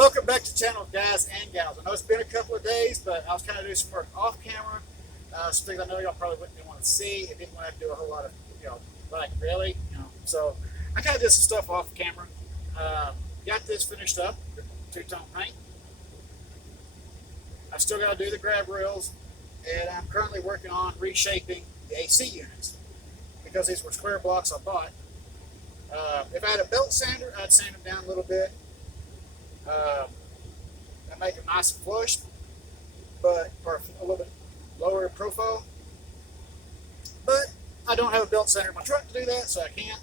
Welcome back to the channel, guys and gals. I know it's been a couple of days, but I was kind of doing some work off camera. Some things I know y'all probably wouldn't want to see. It didn't want to do a whole lot of, like really, So I kind of did some stuff off camera. Got this finished up, two-tone paint. I still got to do the grab rails, and I'm currently working on reshaping the AC units because these were square blocks I bought. If I had a belt sander, I'd sand them down a little bit. And make them nice and flush, but for a little bit lower profile. But I don't have a belt sander in my truck to do that, so I can't.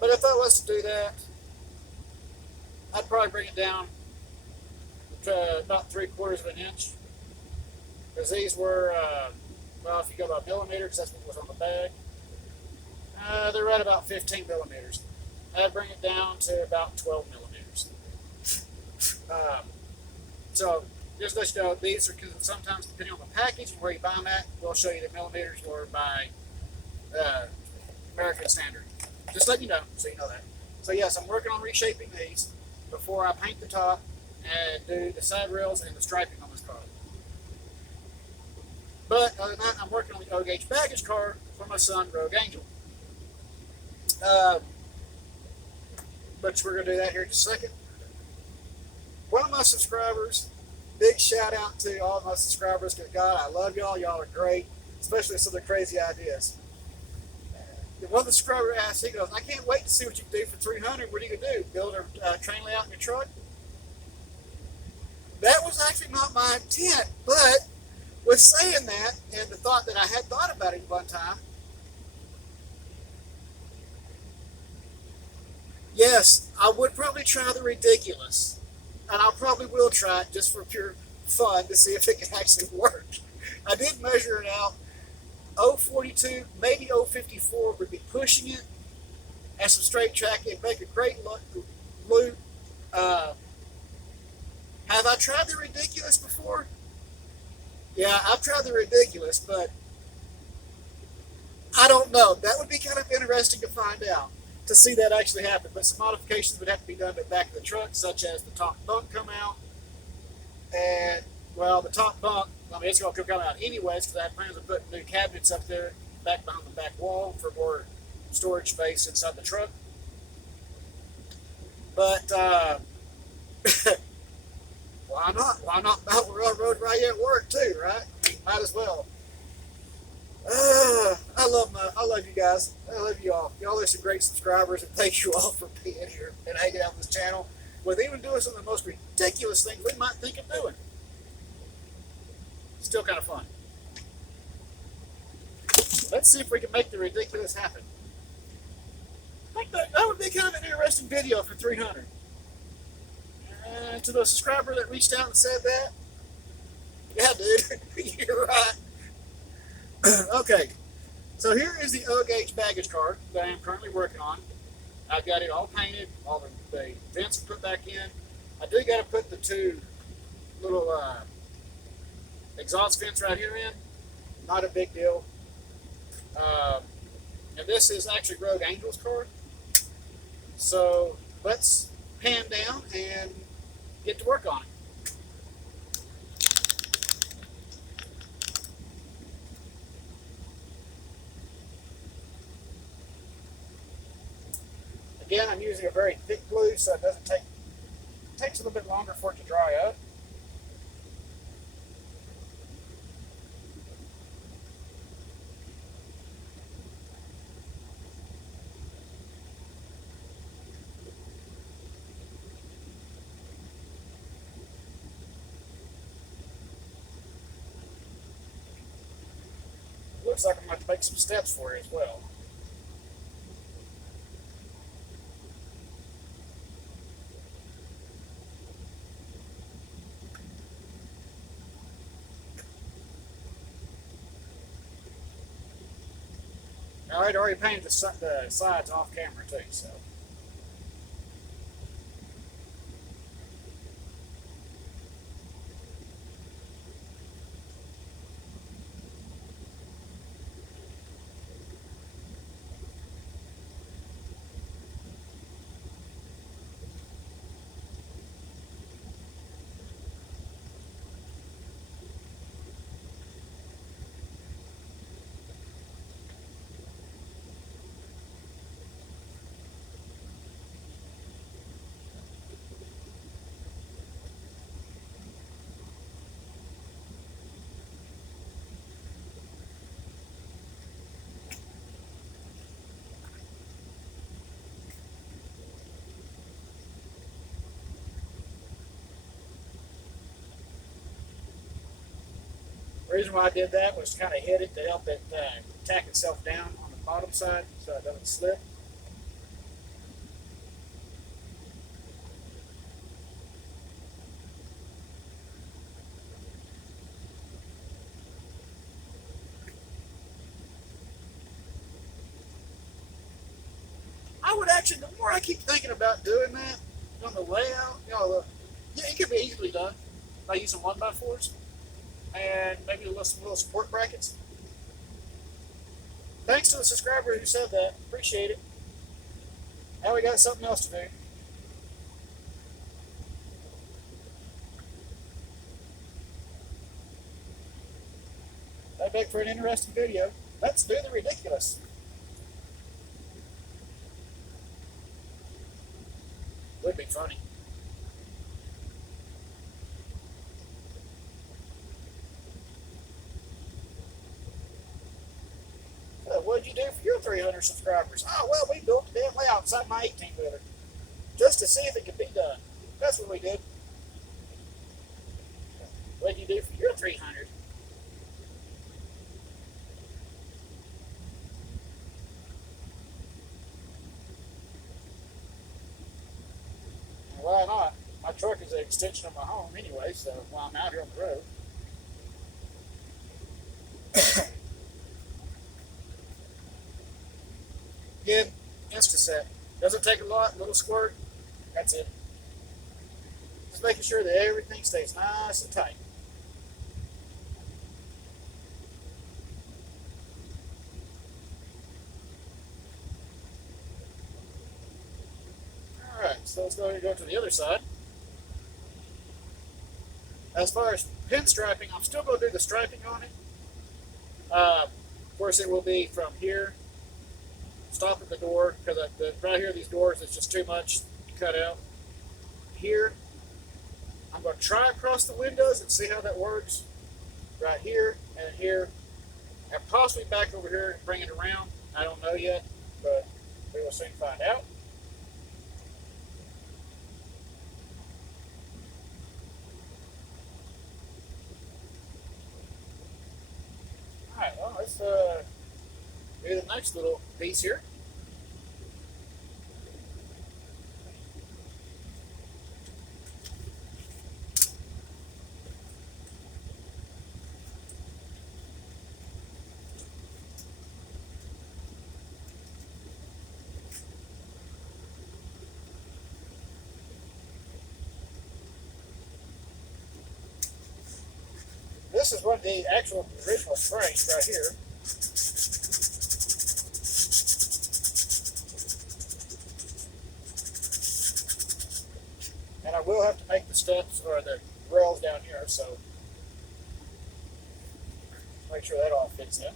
But if I was to do that, I'd probably bring it down to about 3/4 of an inch. Because these were, well, if you go by millimeters, that's what was on the bag. They're right about 15 millimeters. I'd bring it down to about 12 millimeters. So just let you know, these are, because sometimes depending on the package and where you buy them at, we'll show you the millimeters or by American standard. Just let you know, so you know that. So yes, I'm working on reshaping these before I paint the top and do the side rails and the striping on this car. But other than that, I'm working on the O-gauge baggage car for my son, Rogue Angel. But we're going to do that here in just a second. One of my subscribers, big shout out to all of my subscribers, because God, I love y'all. Y'all are great, especially some of the crazy ideas. One of the subscribers asked, he goes, I can't wait to see what you can do for 300. What are you going to do? Build a train layout in your truck? That was actually not my intent, but with saying that and the thought that I had thought about it one time, yes, I would probably try the ridiculous. And I probably will try it just for pure fun to see if it can actually work. I did measure it out. 042, maybe 054 would be pushing it. And some straight track, it'd make a great loop. Have I tried the ridiculous before? Yeah, I've tried the ridiculous, but I don't know. That would be kind of interesting to find out, to see that actually happen. But some modifications would have to be done to the back of the truck, such as the top bunk come out. And, well, the top bunk, I mean, it's going to come out anyways, because I have plans of putting new cabinets up there back behind the back wall for more storage space inside the truck. But, why not? Why not Mountain Railroad right at work, too, right? I mean, might as well. I love you guys. I love you all. Y'all are some great subscribers, and thank you all for being here and hanging out on this channel with even doing some of the most ridiculous things we might think of doing. Still kind of fun. Let's see if we can make the ridiculous happen. I think that would be kind of an interesting video for 300. And to the subscriber that reached out and said that, yeah, dude, you're right. Okay, so here is the O-gauge baggage car that I am currently working on. I've got it all painted, all the vents are put back in. I do got to put the two little exhaust vents right here in. Not a big deal. And this is actually Rogue Angel's car. So let's pan down and get to work on it. Again, I'm using a very thick glue, so it takes a little bit longer for it to dry up. Looks like I'm going to make some steps for it as well. Now, I'd already painted the sides off camera too, so. The reason why I did that was to kind of hit it to help it tack itself down on the bottom side so it doesn't slip. I would actually, the more I keep thinking about doing that on the layout, yeah, it could be easily done by using 1x4s and maybe some little support brackets. Thanks to the subscriber who said that. Appreciate it. Now we got something else to do. I make for an interesting video. Let's do the ridiculous. Would be funny. What'd you do for your 300 subscribers? Oh, well, we built a damn layout inside my 18-wheeler just to see if it could be done. That's what we did. What'd you do for your 300? Why not? My truck is an extension of my home anyway, so while I'm out here on the road. Again, Insta-set. Doesn't take a lot, little squirt. That's it. Just making sure that everything stays nice and tight. Alright, so let's go to the other side. As far as pin striping, I'm still going to do the striping on it. Of course, it will be from here, stop at the door, because right here, these doors, it's just too much to cut out. Here, I'm going to try across the windows and see how that works. Right here and here, and possibly back over here and bring it around. I don't know yet, but we will soon find out. Alright, well, let's do the next little piece here. This is one of the actual original frames right here. And I will have to make the steps or the rails down here, so make sure that all fits in.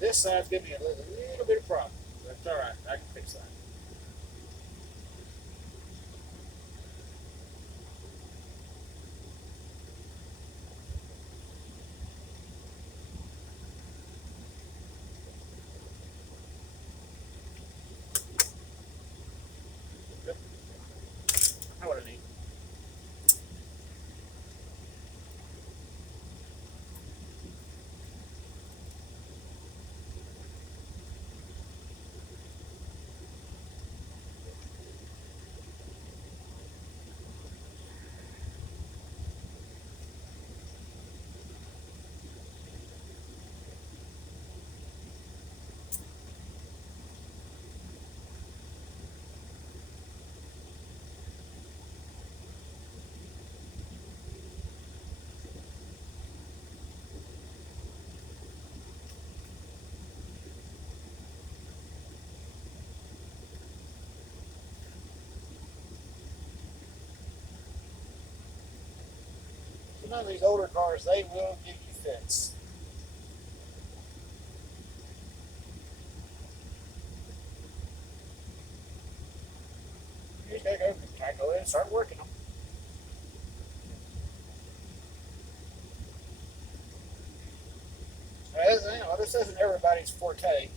This side's giving me a little bit of problem. That's all right. I can fix that. Good. Now what I need. Some of these older cars, they will give you fits. You just gotta go in and start working them. As, you know, this isn't everybody's forte,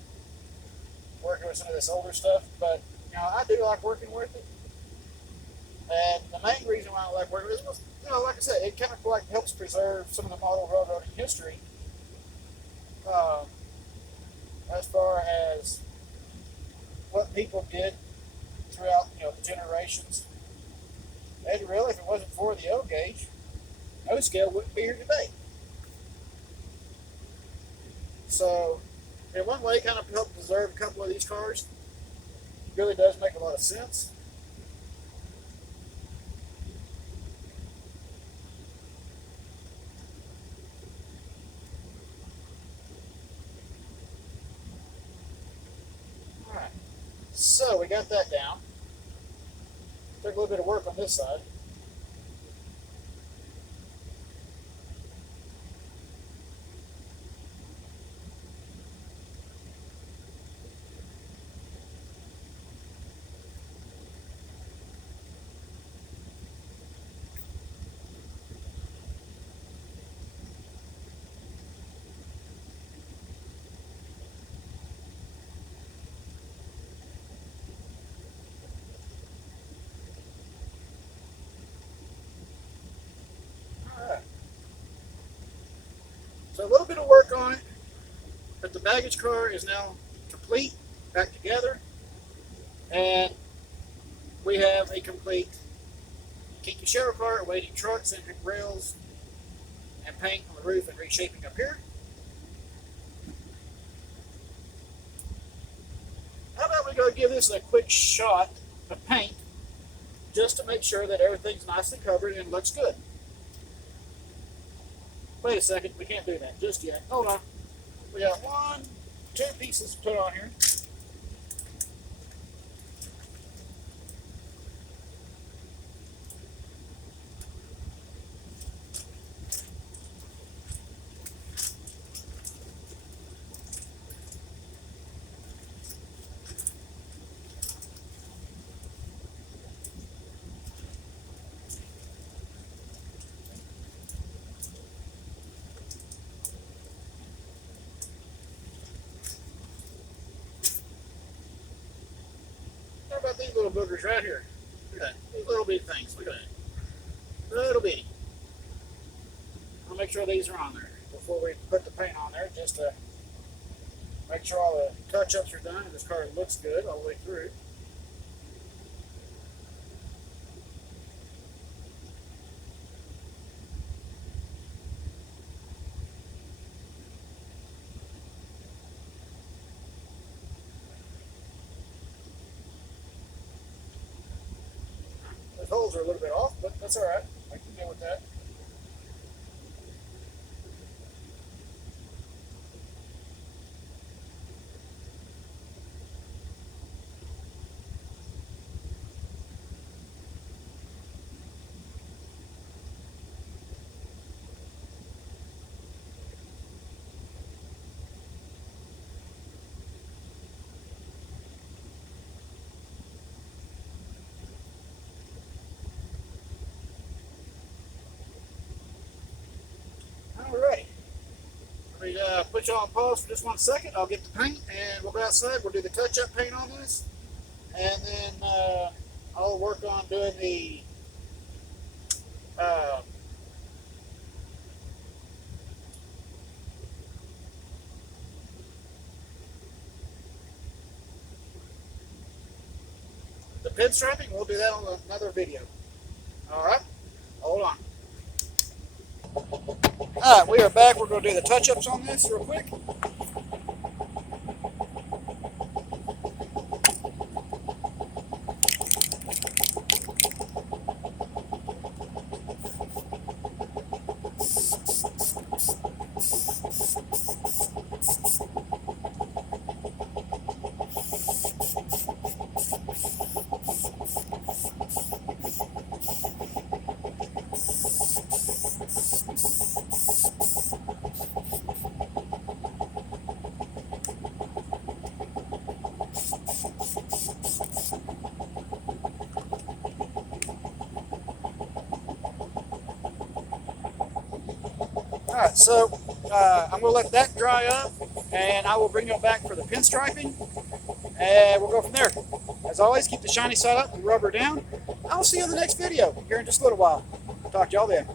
working with some of this older stuff, but you know, I do like working with it. And the main reason why I like working with it was, you know, like I said, it kind of like helps preserve some of the model railroading history. Um, as far as what people did throughout, you know, the generations. And really, if it wasn't for the O gauge, O scale wouldn't be here today. So, in one way, kind of help preserve a couple of these cars. It really does make a lot of sense. Alright, so we got that down. Took a little bit of work on this side. Alright. So a little bit of work on it, but the baggage car is now complete, back together, and we have a complete kinki sharyo car awaiting trucks and rails and paint on the roof and reshaping up here. How about we go give this a quick shot of paint just to make sure that everything's nicely covered and looks good. Wait a second, we can't do that just yet. Hold on. We got 2 pieces to put on here. How about these little boogers right here? Look at that. These little bitty things. Look at that. Little bitty. I'll make sure these are on there before we put the paint on there, just to make sure all the touch-ups are done and this car looks good all the way through. The holes are a little bit off, but that's all right. I can deal with that. Alright. Let me put you on pause for just 1 second. I'll get the paint and we'll go outside. We'll do the touch-up paint on this. And then I'll work on doing the pinstriping. We'll do that on another video. Alright? Hold on. Alright, we are back. We're going to do the touch-ups on this real quick. Alright, so I'm going to let that dry up, and I will bring y'all back for the pinstriping, and we'll go from there. As always, keep the shiny side up and rubber down. I'll see you in the next video here in just a little while. Talk to y'all then.